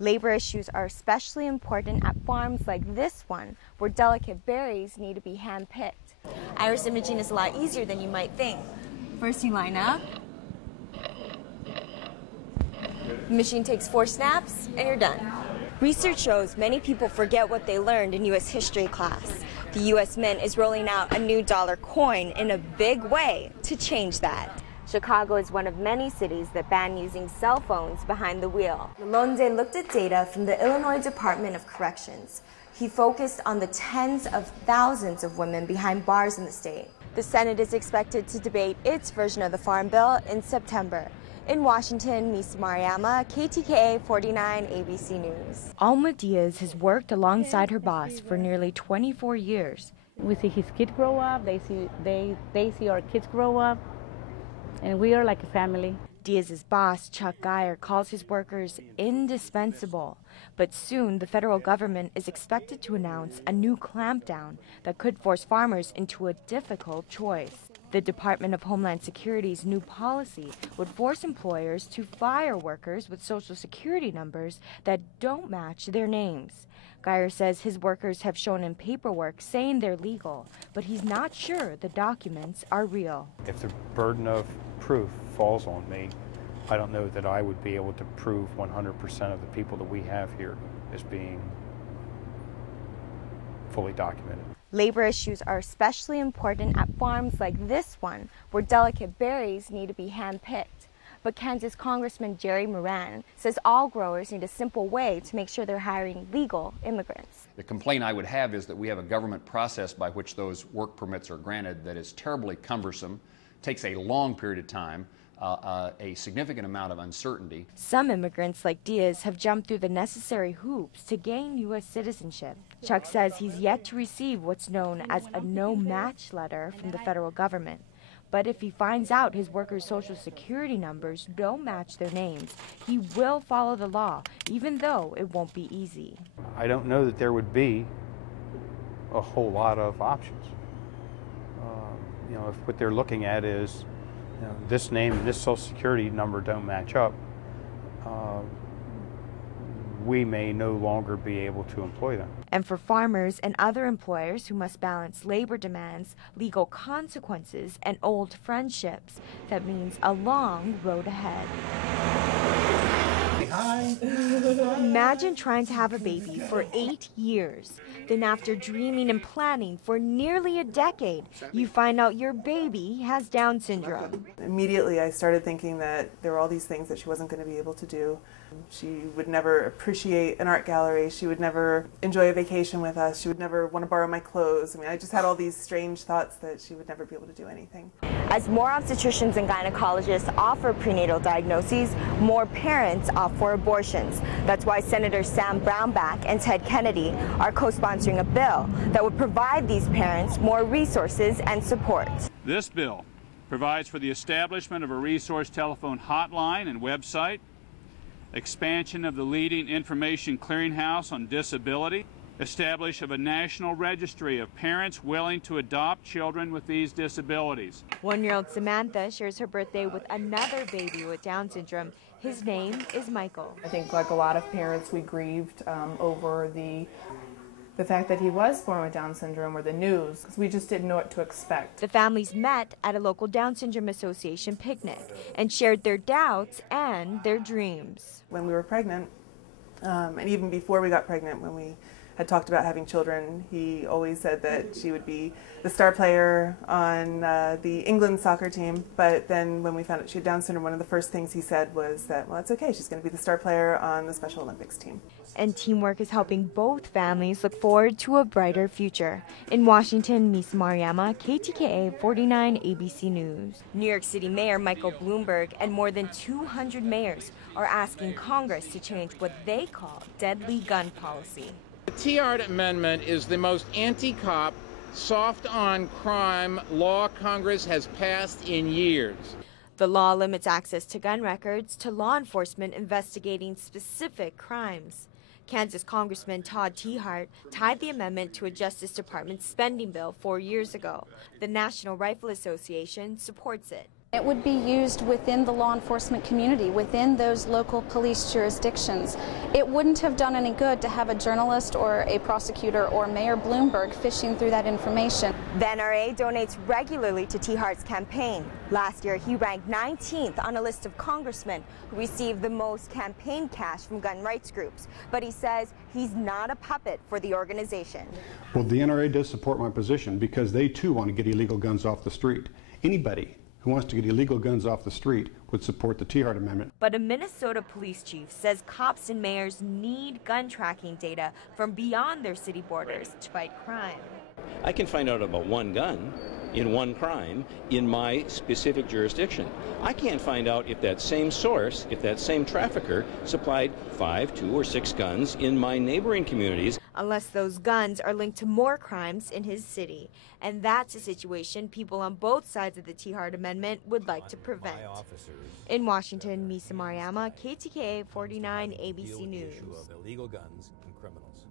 Labor issues are especially important at farms like this one, where delicate berries need to be hand-picked. Iris imaging is a lot easier than you might think. First you line up. The machine takes 4 snaps and you're done. Research shows many people forget what they learned in U.S. history class. The U.S. Mint is rolling out a new dollar coin in a big way to change that. Chicago is one of many cities that ban using cell phones behind the wheel. Lalonde looked at data from the Illinois Department of Corrections. He focused on the tens of thousands of women behind bars in the state. The Senate is expected to debate its version of the Farm Bill in September. In Washington, Misa Mariyama, KTKA 49 ABC News. Alma Diaz has worked alongside her boss for nearly 24 years. We see his kids grow up, they see our kids grow up, and we are like a family. Diaz's boss, Chuck Geyer, calls his workers indispensable. But soon, the federal government is expected to announce a new clampdown that could force farmers into a difficult choice. The Department of Homeland Security's new policy would force employers to fire workers with Social Security numbers that don't match their names. Geyer says his workers have shown him paperwork saying they're legal, but he's not sure the documents are real. If the burden of proof falls on me, I don't know that I would be able to prove 100% of the people that we have here as being fully documented. Labor issues are especially important at farms like this one, where delicate berries need to be hand-picked. But Kansas Congressman Jerry Moran says all growers need a simple way to make sure they're hiring legal immigrants. The complaint I would have is that we have a government process by which those work permits are granted that is terribly cumbersome, takes a long period of time, a significant amount of uncertainty. Some immigrants like Diaz have jumped through the necessary hoops to gain U.S. citizenship. Chuck says he's yet to receive what's known as a no-match letter from the federal government. But if he finds out his workers' Social Security numbers don't match their names, he will follow the law, even though it won't be easy. I don't know that there would be a whole lot of options. If what they're looking at is this name and this Social Security number don't match up, we may no longer be able to employ them. And for farmers and other employers who must balance labor demands, legal consequences, and old friendships, that means a long road ahead. Imagine trying to have a baby for 8 years. Then after dreaming and planning for nearly a decade, you find out your baby has Down syndrome. Immediately I started thinking that there were all these things that she wasn't going to be able to do. She would never appreciate an art gallery. She would never enjoy a vacation with us. She would never want to borrow my clothes. I mean, I just had all these strange thoughts that she would never be able to do anything. As more obstetricians and gynecologists offer prenatal diagnoses, more parents opt for abortions. That's why Senators Sam Brownback and Ted Kennedy are co-sponsoring a bill that would provide these parents more resources and support. This bill provides for the establishment of a resource telephone hotline and website, expansion of the leading information clearinghouse on disability, establish of a national registry of parents willing to adopt children with these disabilities. 1-year-old Samantha shares her birthday with another baby with Down syndrome. His name is Michael. I think like a lot of parents, we grieved over the fact that he was born with Down syndrome, or the news, because we just didn't know what to expect. The families met at a local Down Syndrome Association picnic and shared their doubts and their dreams. When we were pregnant, and even before we got pregnant, when we had talked about having children, he always said that she would be the star player on the England soccer team. But then when we found out she had Down syndrome, one of the first things he said was that, well, it's okay, she's going to be the star player on the Special Olympics team. And teamwork is helping both families look forward to a brighter future. In Washington, Misa Mariyama, KTKA 49 ABC News. New York City Mayor Michael Bloomberg and more than 200 mayors are asking Congress to change what they call deadly gun policy. The TR Amendment is the most anti-cop, soft-on-crime law Congress has passed in years. The law limits access to gun records to law enforcement investigating specific crimes. Kansas Congressman Todd Tiahrt tied the amendment to a Justice Department spending bill 4 years ago. The National Rifle Association supports it. It would be used within the law enforcement community, within those local police jurisdictions. It wouldn't have done any good to have a journalist or a prosecutor or Mayor Bloomberg fishing through that information. The NRA donates regularly to T. Hart's campaign. Last year, he ranked 19th on a list of congressmen who received the most campaign cash from gun rights groups. But he says he's not a puppet for the organization. Well, the NRA does support my position because they too want to get illegal guns off the street. Anybody who wants to get illegal guns off the street would support the T. Hart Amendment. But a Minnesota police chief says cops and mayors need gun tracking data from beyond their city borders to fight crime. I can find out about one gun in one crime in my specific jurisdiction. I can't find out if that same source, if that same trafficker supplied 5, 2, or 6 guns in my neighboring communities. Unless those guns are linked to more crimes in his city. And that's a situation people on both sides of the T. Hart Amendment would like to prevent. In Washington, Misa, KTKA 49 ABC News. Illegal guns and criminals.